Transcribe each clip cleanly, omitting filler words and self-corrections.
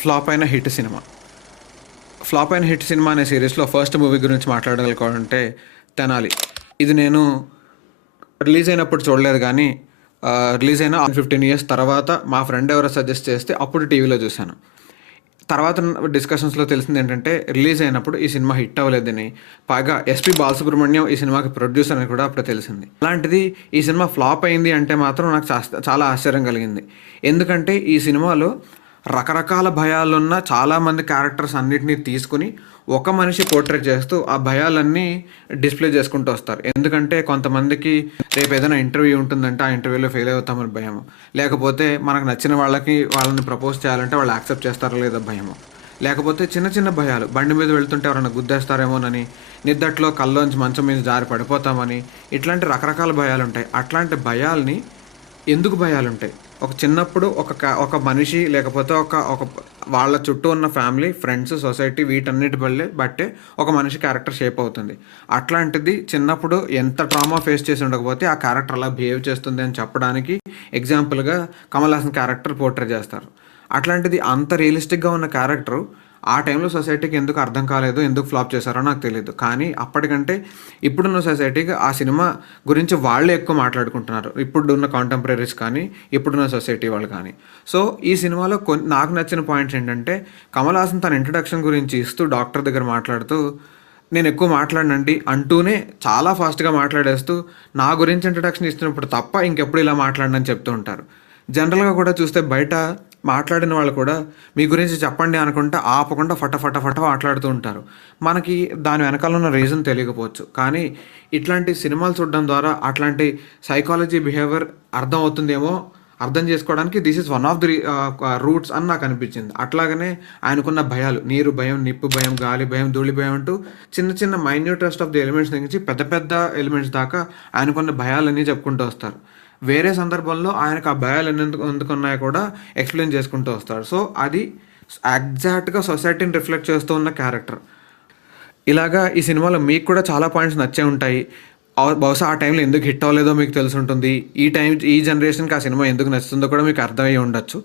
Flop అయిన hit cinema. Flop అయిన hit cinema అనే సిరీస్లో ఫస్ట్ మూవీ గురించి మాట్లాడగలుగుతానంటే తెనాలి. ఇది నేను రిలీజ్ అయినప్పుడు చూడలేదు, కానీ రిలీజ్ అయిన 15 years తర్వాత మా ఫ్రెండ్ ఎవరో సజెస్ట్ చేస్తే అప్పుడు టీవీలో చూశాను. తర్వాత డిస్కషన్స్లో తెలిసింది ఏంటంటే, రిలీజ్ అయినప్పుడు ఈ సినిమా హిట్ అవ్వలేదని, పైగా ఎస్పి బాలసుబ్రహ్మణ్యం ఈ సినిమాకి ప్రొడ్యూసర్ అని కూడా అప్పుడు తెలిసింది. అలాంటిది ఈ సినిమా ఫ్లాప్ అయింది అంటే మాత్రం నాకు చాలా ఆశ్చర్యం కలిగింది. ఎందుకంటే ఈ సినిమాలో రకరకాల భయాలున్న చాలామంది క్యారెక్టర్స్ అన్నిటినీ తీసుకుని ఒక మనిషి పోర్ట్రేట్ చేస్తూ ఆ భయాలన్నీ డిస్ప్లే చేసుకుంటూ వస్తారు. ఎందుకంటే కొంతమందికి రేపు ఏదైనా ఇంటర్వ్యూ ఉంటుందంటే ఆ ఇంటర్వ్యూలో ఫెయిల్ అవుతామని భయము, లేకపోతే మనకు నచ్చిన వాళ్ళని ప్రపోజ్ చేయాలంటే వాళ్ళు యాక్సెప్ట్ చేస్తారో లేదో భయము, లేకపోతే చిన్న చిన్న భయాలు, బండి మీద వెళ్తుంటే ఎవరైనా గుద్దేస్తారేమోనని, నిద్దట్లో కల్లోంచి మంచం మీద జారి పడిపోతామని, ఇట్లాంటి రకరకాల భయాలు ఉంటాయి. అట్లాంటి భయాల్ని ఎందుకు భయాలు ఉంటాయి? ఒక చిన్నప్పుడు ఒక మనిషి లేకపోతే ఒక వాళ్ళ చుట్టూ ఉన్న ఫ్యామిలీ, ఫ్రెండ్స్, సొసైటీ వీటన్నిటి బట్టే ఒక మనిషి క్యారెక్టర్ షేప్ అవుతుంది. అట్లాంటిది చిన్నప్పుడు ఎంత ట్రామా ఫేస్ చేసి ఉండకపోతే ఆ క్యారెక్టర్ అలా బిహేవ్ చేస్తుంది అని చెప్పడానికి ఎగ్జాంపుల్గా కమల్ హాసన్ క్యారెక్టర్ పోర్ట్రే చేస్తారు. అట్లాంటిది అంత రియలిస్టిక్గా ఉన్న క్యారెక్టరు ఆ టైంలో సొసైటీకి ఎందుకు అర్థం కాలేదు, ఎందుకు ఫ్లాప్ చేశారో నాకు తెలియదు. కానీ అప్పటికంటే ఇప్పుడున్న సొసైటీకి ఆ సినిమా గురించి వాళ్ళే ఎక్కువ మాట్లాడుకుంటున్నారు, ఇప్పుడున్న కాంటెంపరీస్ కానీ ఇప్పుడున్న సొసైటీ వాళ్ళు కానీ. సో ఈ సినిమాలో నాకు నచ్చిన పాయింట్స్ ఏంటంటే, కమల్ హాసన్ తన ఇంట్రడక్షన్ గురించి ఇస్తూ డాక్టర్ దగ్గర మాట్లాడుతూ, నేను ఎక్కువ మాట్లాడనండి అంటూనే చాలా ఫాస్ట్గా మాట్లాడేస్తూ నా గురించి ఇంట్రడక్షన్ ఇస్తున్నప్పుడు తప్ప ఇంకెప్పుడు ఇలా మాట్లాడనని చెప్తూ ఉంటారు. జనరల్గా కూడా చూస్తే బయట మాట్లాడిన వాళ్ళు కూడా మీ గురించి చెప్పండి అనుకుంటే ఆపకుండా ఫట మాట్లాడుతూ ఉంటారు. మనకి దాని వెనకాల ఉన్న రీజన్ తెలియకపోవచ్చు, కానీ ఇట్లాంటి సినిమాలు చూడడం ద్వారా అట్లాంటి సైకాలజీ బిహేవియర్ అర్థం అవుతుందేమో, అర్థం చేసుకోవడానికి this is one of the roots అని నాకు అనిపించింది. అట్లాగనే ఆయనకున్న భయాలు, నీరు భయం, నిప్పు భయం, గాలి భయం, ధూళి భయం అంటూ చిన్న చిన్న మైన్యూటెస్ట్ ఆఫ్ ది ఎలిమెంట్స్ నుంచి పెద్ద పెద్ద ఎలిమెంట్స్ దాకా ఆయనకున్న భయాలన్నీ చెప్పుకుంటూ వస్తారు. వేరే సందర్భంలో ఆయనకు ఆ భయాలు ఎందుకున్నాయో కూడా ఎక్స్ప్లెయిన్ చేసుకుంటూ వస్తాడు. సో అది ఎగ్జాక్ట్గా సొసైటీని రిఫ్లెక్ట్ చేస్తూ ఉన్న క్యారెక్టర్. ఇలాగా ఈ సినిమాలో మీకు కూడా చాలా పాయింట్స్ నచ్చే ఉంటాయి. బహుశా ఆ టైంలో ఎందుకు హిట్ అవ్వలేదో మీకు తెలిసి ఉంటుంది. ఈ జనరేషన్కి ఆ సినిమా ఎందుకు నచ్చుతుందో కూడా మీకు అర్థమయ్యి ఉండొచ్చు.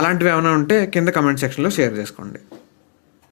అలాంటివి ఏమైనా ఉంటే కింద కమెంట్ సెక్షన్లో షేర్ చేసుకోండి.